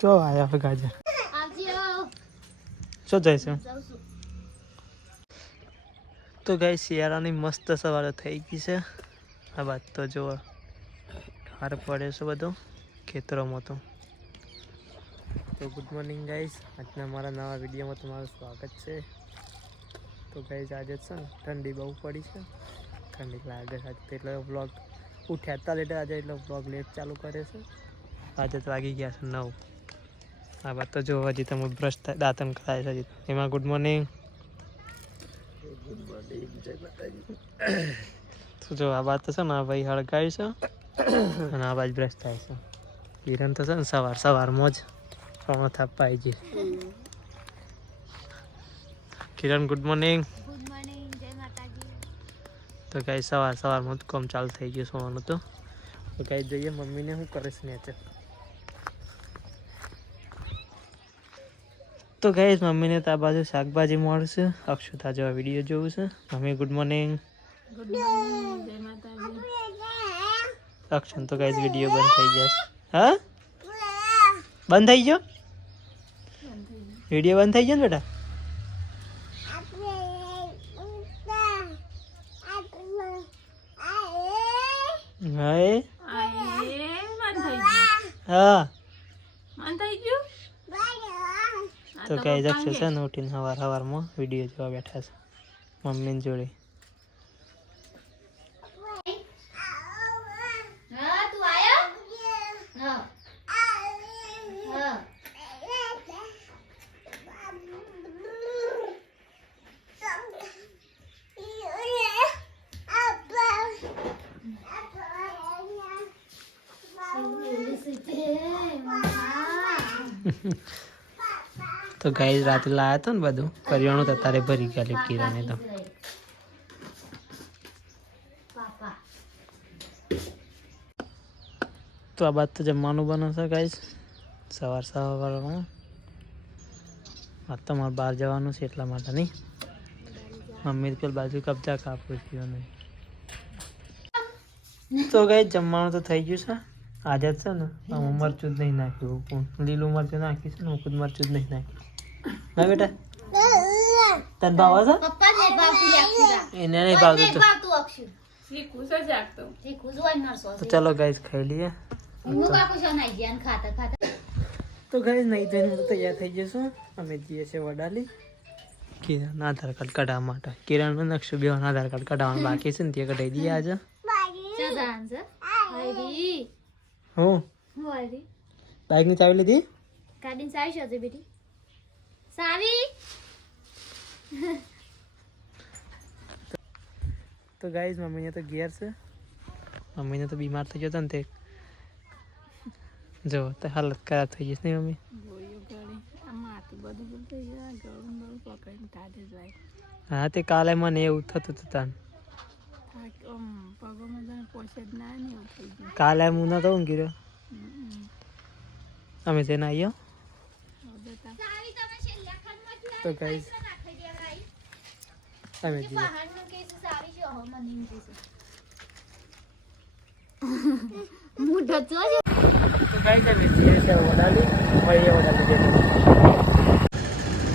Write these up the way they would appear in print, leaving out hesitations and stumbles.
ચો આયા હવે ગાજર ચો જઈશું તો ગાઈસ શિયાળાની મસ્ત સવારે થઈ ગઈ છે આ વાત તો જો હાર પડે છે બધો ખેતરોમાં તો ગુડ મોર્નિંગ ગાઈસ આજના મારા નવા વિડીયોમાં તમારું સ્વાગત છે તો ગાઈસ આજે છે ને ઠંડી બહુ પડી છે ઠંડી લાગે છે આજે એટલે વ્લોગ ઉઠ્યા હતા લેટ આજે એટલે વ્લોગ લેટ ચાલુ કરે છે આજે તો વાગી ગયા છે 9 આ વાત તો જો હજી તમે બ્રશ દાંતન કરાય છે એમાં ગુડ મોર્નિંગ જય માતાજી તો જો આ વાત તો છે ને ભાઈ હળગાવી છે અને આ બાજ બ્રશ થાય છે કિરણ તો છે ને સવારમાં જ રોણો થાપાઈ છે કિરણ ગુડ મોર્નિંગ જય માતાજી તો ગાઈ સવારમાં જ કામ ચાલુ થઈ ગયું સોવાનું તો ગાઈ જોઈએ મમ્મીને શું કરે છે નેચર તો ગાઈસ મમ્મીને તો આ બાજુ શાકભાજી મળશે અક્ષતા જેવા વિડીયો જોવું છે મમ્મી ગુડ મોર્નિંગ જય માતાજી અક્ષન તો ગાઈસ વિડીયો બંધ થઈ જશે હા બંધ થઈ ગયો વિડીયો બંધ થઈ ગયો ને બેટા હા તો ગાઈસ અક્ષર છે ને ઉઠીને સવારમાં વિડીયો જોવા બેઠા છે મમ્મીની જોડે તો ગાઈસ રાતે લાયા તો ને બધું કરિયાણું તો તારે ભરી ગયા કિરાને તો આ બાદ તો જમવાનું બનાવશે ગાઈસ સવારમાં આજ તો મારે બહાર જવાનું છે એટલા માટે નહીં મમ્મી પેલી બાજુ કબજા કાપું છું તો ગાઈસ જમવાનું તો થઈ ગયું છે આજે જ છે ને હું મરચું જ નહીં નાખ્યું લીલું મરચું નાખ્યું છે ને હું ખુદ મરચું જ નહીં નાખ્યું ના બેટા તને ભાવ છે એને નહીં ભાવતું તો ચલો ગાઈસ ખાઈ લઈએ તો ગાઈસ નહીં થઈને તો તૈયાર થઈ જશું અમે જઈએ છીએ વડાલી કિરણ આધાર કાર્ડ કઢાવવા માટે કિરણનો નકશો બે આધાર કાર્ડ કઢાવવાનું બાકી છે ને તે કઢાવી દઈએ આજે હું બાઈક ની ચાવી લીધી ગાડીની ચાવી છે બેટી સાવી તો ગાઈસ મમ્મીને તો ઘેર છે મમ્મીને તો બીમાર થઈ ગયો હતો ને તે જો તો હાલત ખરાબ થઈ જશે ને મમ્મી હા તે કાલે મને એવું થતું હતું તાન કાલે હું નતો ઊંઘી રહ્યો અમે તેને આવ્યો તો ગાઈસ અમે જઈએ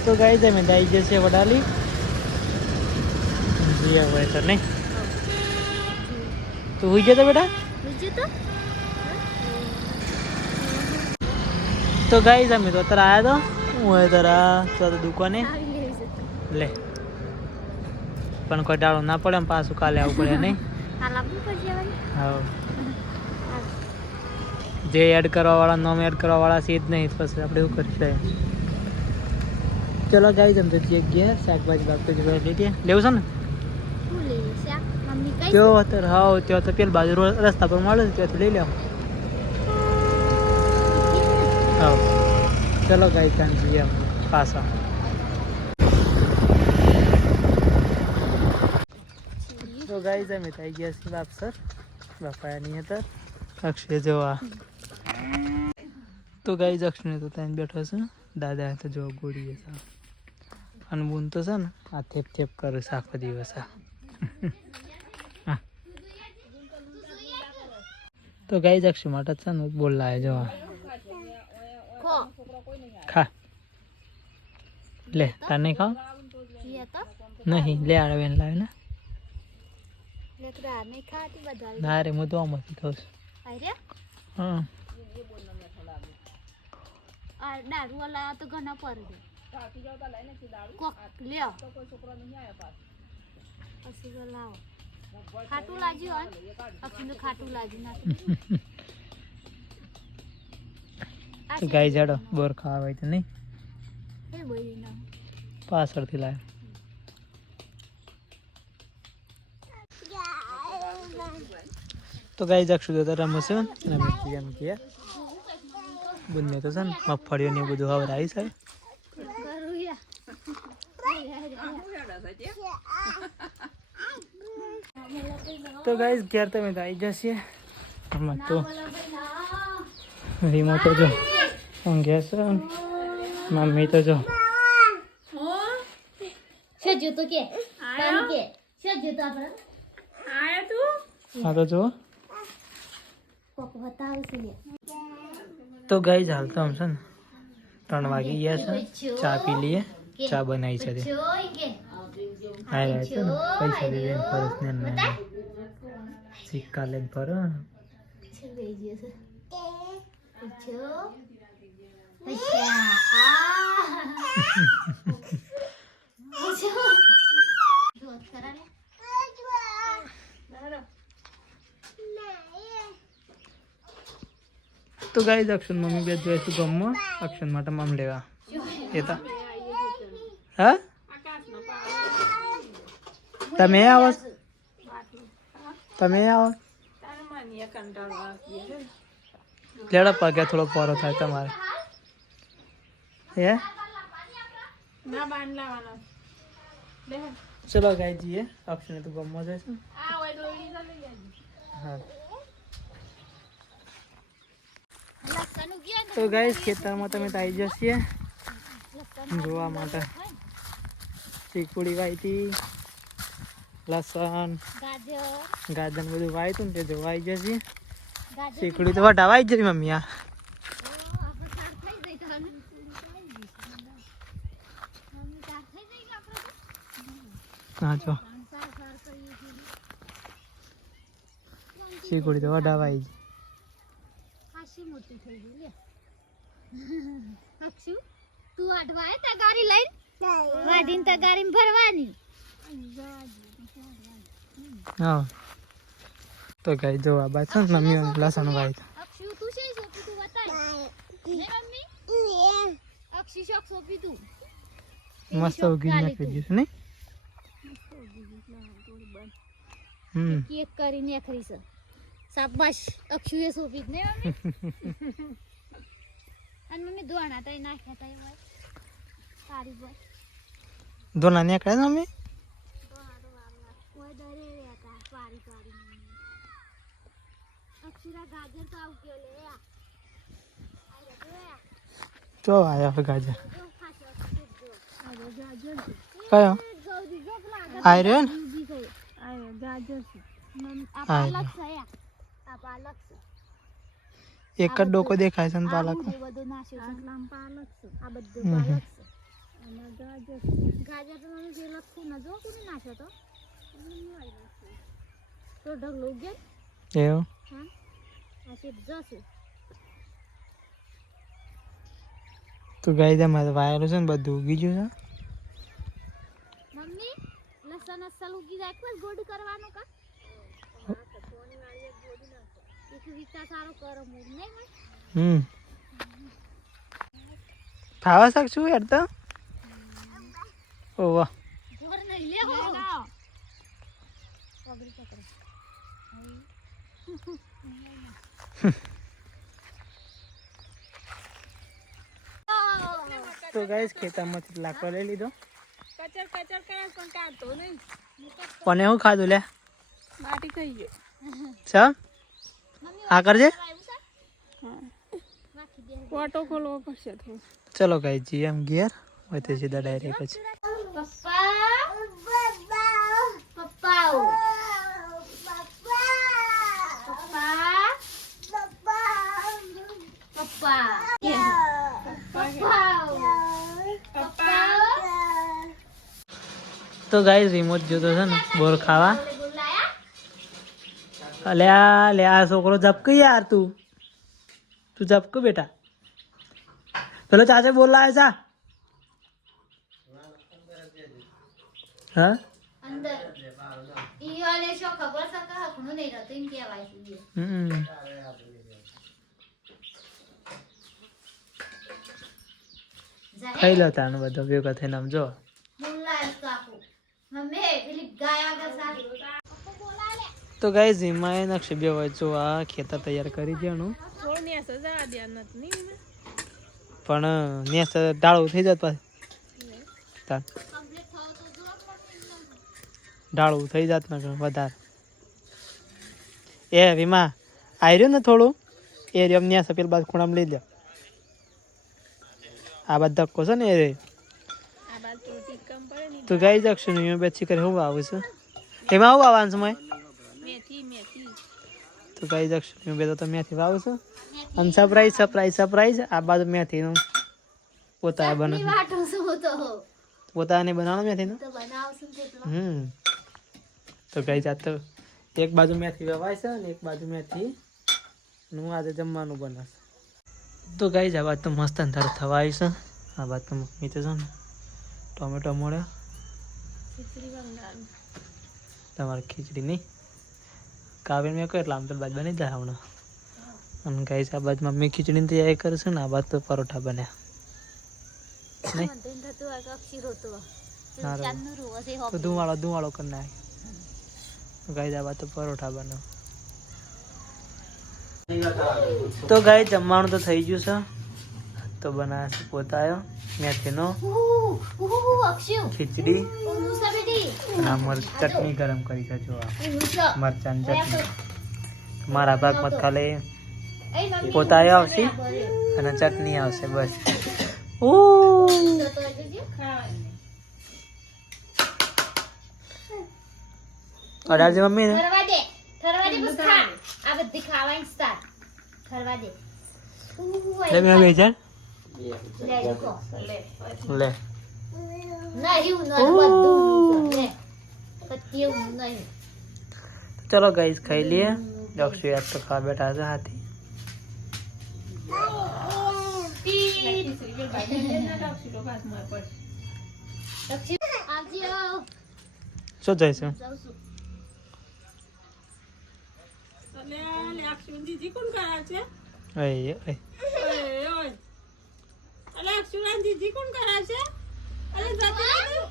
તો ગાઈસ અમે જઈ જશે વડાલી જીયા હોય તો નહીં તો હુઈ ગયો તો બેટા તો ગાઈસ અમે તો અત્યારે આવ્યા તો હું તારા તો દુકાને લે પણ કોઈ ડાળો ના પડે પાછું કાલે આવવું પડે નહીં હા જે એડ કરવા વાળા નોમ એડ કરવા વાળા છે જ નહીં પછી આપણે એવું કરીશું ચલો ગાઈસ અમે તો જે ગયા શાકભાજી બાકી લઈ લઈએ લેવું છે ને त्यो तर हाव त्यो तर पेल बाजू रस्ता पर माळो त्यो तो ले लो हाव चलो गाइस कान जी पासा तो गाइस અમે થઈ ગયા છે વાપસર બાપા ની હતા અક્ષય જોવા તો ગાઈસ અક્ષય તો ત્યાં બેઠો છે દાદા તો જો ગોળીએ છે અને બૂન તો છે ને આ થેપ થેપ કરે છે આખો દિવસ આ તો ગાઈ જક્ષુ માટે છે ને બોલ લાવે જો ખો ખા લે તાર નહીં ખાવ જીએ તો નહીં લે આડે બેન લાવે ને લેકડા નહીં ખાતી બધા ના રે હું તો આમાંથી ખાઉં છું અરે હા આ દારૂ વાળા તો ઘણા પર કોક લ્યો પછી તો લાવો ખાટું લાગ્યું હોય અક્ષુને ખાટું લાગ્યું નથી તો ગાઈ જાડો બોર ખાવા હોય તો નહીં એ બોલી ના પાછળથી લાવે તો ગાઈ જક્ષુ તો રમશે રમી એમ કે બુનને તો છે ને મગફળીઓ ને બધું હવે આવી છે તો ગાઈસ ઘેર તમે તો આવી જશે આમાં તો રીમો તો જો ઊંઘે છે મમ્મી તો જો શું જોતો કે પાણી કે શું જોતો આપણે હા તો જો કોક બતાવે છે લે તો ગાઈસ હાલ તો આમ છે ને 3 વાગી ગયા છે ચા પી લઈએ ચા બનાવી છે જોઈ કે હા રે તો ને પૈસા દે દે ફરસ ને સિક્કા લઈને ફરો છે લઈ ગયો છે પૂછો અચ્છા આ પૂછો જોત કરા લે તો ગાઈસ અક્ષન મમ્મી બે જોઈશું ગમમાં અક્ષન માટે મામ લેવા એતા હા તમે આવો લેડો પગે થોડો પોરો થાય તમારે હે ચલો ગાઈ જઈએ અક્ષને તો ગમમાં જઈશું હા તો ગાઈસ ખેતરમાં તમે તો આવી જશે જોવા માટે ચીકુડી વાવી લસણ ગાજર બધું વાવ્યું હતું ને તે જોવા આવી જશે ચીકુડી તો વઢાવા આવી જશે મમ્મી આ હા જો ચીકુડી તો વઢાવા આવી ગઈ મોટી થઈ ગઈ લે અક્ષુ તું અડવાય તા ગાડી લઈને વાડીન તા ગાડીમાં ભરવાની હા તો ગાઈ જો આ બાદ છે ને મમ્મી લસણ વાવી અક્ષુ તું છે સોપી તું બતાય ને મમ્મી અક્ષુ શોક સોપી તું મસ્ત ઉગી નાખી દીધું નહીં કેક કરીને આખરી છે શાબાશ અક્ષુ એ સોપી ને મમ્મી અને મમ્મી દોણા તઈ નાખ્યા તઈ હોય સારી બોલ દોના નીકળે ને મમ્મી કોઈ ડરે રહેતા પારી અક્ષુરા ગાજર તો આવ કે લે ચો આયા ગાજર કયો આયરન એક જ ડોકો દેખાય છે ને પાલક ગાજર તો મને જે લખું ન જો કોને નાખ્યો તો ઢગલો ઉગે એવું હા આ સીટ જશે તો ગાઈ દે મારે વાયર છે ને બધું ઉગી ગયું છે મમ્મી લસણ અસલ ઉગી જાય કોઈ ગોડ કરવાનો કા એક વિકા સારો કરો મૂડ નહીં ખાવા શકશું યાર તો ઓ વાહ ઘર નહીં લેવો પગડી પકડો તો ગાઈસ ખેતરમાંથી લાકડો લઈ લીધો કચર કચર કરે પણ કાઢતો નહીં કોને હું ખાધું લે માટી ખાઈ ગયો ચા આ કરજે ઓટો ખોલવો પડશે થોડું ચલો ગાઈ જી એમ ઘેર હોય તે સીધા ડાયરેક્ટ પછી પપ્પા પપ્પા પપ્પા પપ્પા પપ્પા તો ગાઈસ રિમોટ જોતો છે ને બોર ખાવા. અલ્યા લે આ છોકરો ઝપકી યાર તું ઝપકો બેટા. પેલો ચાચે બોલાવે છે. હા અંદર ઈ વાલે શો ખબર છે કે હકનું નહીં રહેતું એમ કહેવાય છે. ખાઈ લો તાનું બધું ભેગા થઈને આમ જો. તો ગાઈસ ઝીમાએ નકશે બે વચ્ચે આ ખેતર તૈયાર કરી દેવાનું થોડું ને સજા દે નથી ને પણ નેસ ડાળું થઈ જત પાછું ડાળું થઈ જાત ને વધારે. એ વીમા આવ્યું ને થોડું એ રહ્યો નેસ પેલ બાદ ખૂણામાં લઈ લે. આ બાદ ધક્કો છે ને એ રે આ બાદ તો ટીકમ પડે ને તો ગાઈ જક્ષ ને બેચી કરી હું આવું છું એમાં હું આવવાનું છે મેં મેથી તો ગાઈ જક્ષ બે તો મેથી વાવું છું અને સરપ્રાઈઝ આ બાજુ મેથીનું પોતા બને પોતાને બનાવવાનું મેથીનું તો ગાઈ જાત તો એક બાજુ મેથી વવાય છે અને એક બાજુ મેથી નું આજે જમવાનું બનાવશે. તો ગાઈ આ વાત તો મસ્ત અંધાર થવા આવી છે. આ વાત તો મમ્મી તો છે ને ટોમેટો મળે ખીચડી બંગાળ તમારે ખીચડી નહીં કાવ્ય મેં કહ્યું એટલે આમ તો બાદ બની જાય હમણાં. અને ગાઈ આ બાદ મમ્મી ખીચડીની તૈયારી કરે છે ને આ બાદ તો પરોઠા બન્યા નહીં તો ધુવાળો કરી નાખે. ગાઈ આ બાદ તો પરોઠા બનાવ. તો ગાઈ જમવાનું તો થઈ ગયું છે. તો બનાવે છે પોતાયો મેથીનો ખીચડી અને ચટણી ગરમ કરી છે. જો મરચાની ચટણી મારા ભાગમાં ખાલી પોતાયો આવશે અને ચટણી આવશે બસ. અડાડજે મમ્મી ને લે મેં વેચાણ લે ચલો ગાઈસ ખાઈ લઈએ. દક્ષુ યાદ તો ખા બેઠા છે હાથી. શું જાય છે જીજી કોણ કરા છે ઓય ઓય અલે અક્ષુરાન જીજી કોણ કરા છે અલે જતી રહી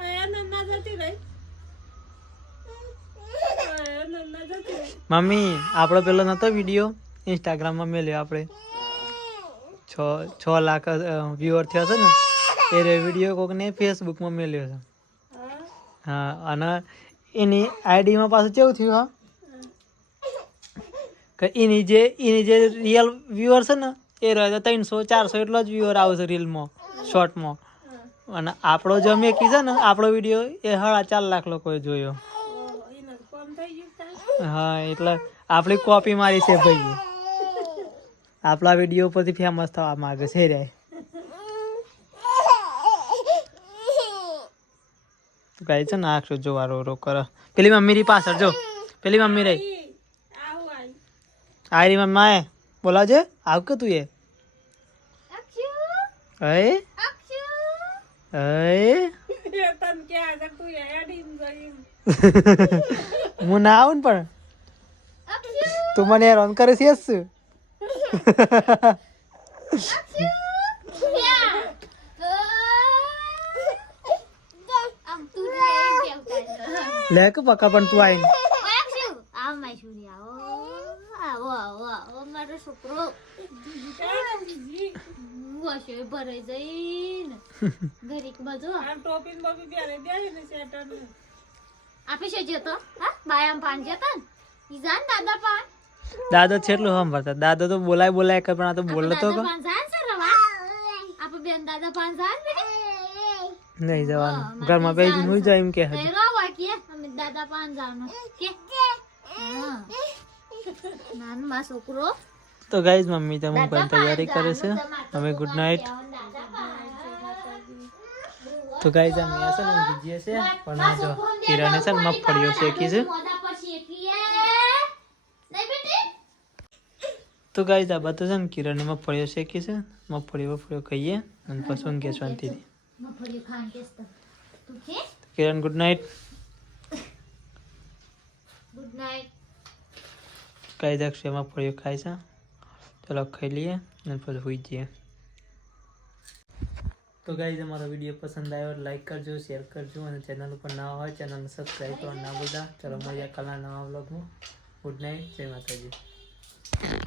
અરે નન્ના જતી રહી મમ્મી આપણો પેલો નતો વિડીયો ઇન્સ્ટાગ્રામમાં મેલ્યો આપણે 6 લાખ વ્યુઅર થયો છે ને એ રે વિડીયો કોકને ફેસબુકમાં મેલ્યો છે. હા અને એની આઈડીમાં પાછું કેવું થયું હા કે એની જે રિયલ વ્યુઅર છે ને એ રહે 300-400 એટલો જ વ્યુઅર આવશે રીલમાં શોર્ટમાં. અને આપણો જે મેકી છે ને આપણો વિડીયો એ 4.5 લાખ લોકોએ જોયો. હા એટલે આપણી કોપી મારી છે ભાઈ. આપણા વિડીયો પરથી ફેમસ થવા માંગે છે રે. ગાય છે ને આખો જો રો કરો. પેલી મમ્મી રી પાછળ જો પેલી મમ્મી રહી આ રી મમ્મા બોલાવજે આવ કે તું એ હું ના આવું ને પણ તું મને હેરાન કરે છે શું લે કે પક્કા પણ તું આવીને ભરાઈ જઈને ઘડીક બાજુ ટોપી બોપી પહેરે દે ને સેટર ને આપી છે જતો હા બાયામ પાન જતા ને ઈ જાન દાદા પાન દાદો છેટલું સાંભળતા દાદો તો બોલાય કે પણ આ તો બોલતો તો પાન જાન છે રવા આપ બેન દાદા પાન જાન બે નહીં જવાનું ઘરમાં બેસી હુઈ જાય એમ કે હજી રવા કે અમે દાદા પાન જાનો કે હા નાન માં છોકરો તો ગાઈઝ મમ્મી તો મૂકવાની તૈયારી કરે છે. અમે ગુડ નાઇટ. તો ગાઈઝ અમે આ છે ને ઊંઘી જઈએ છે, પણ જો કિરણે છે ને મગફળીઓ શેકી છે. તો ગાઈઝ આ બધું છે ને કિરણે મગફળીઓ શેકી છે. મગફળીઓ ખાઈએ અને પછી ઊંઘીએ શાંતિથી. Kiran good night. Good night. Guys Akshay મગફળીઓ ખાય છે. ચલો ખાઈ લઈએ અને પછી સુઈ જઈએ. તો ગાઈઝ અમારો વિડીયો પસંદ આવ્યો લાઈક કરજો, શેર કરજો અને ચેનલ ઉપર નવા હોય ચેનલને સબસ્ક્રાઈબ કરવા ના ભૂલતા. ચલો મળીએ કાલના નવા વ્લોગમાં. ગુડ નાઇટ, જય માતાજી.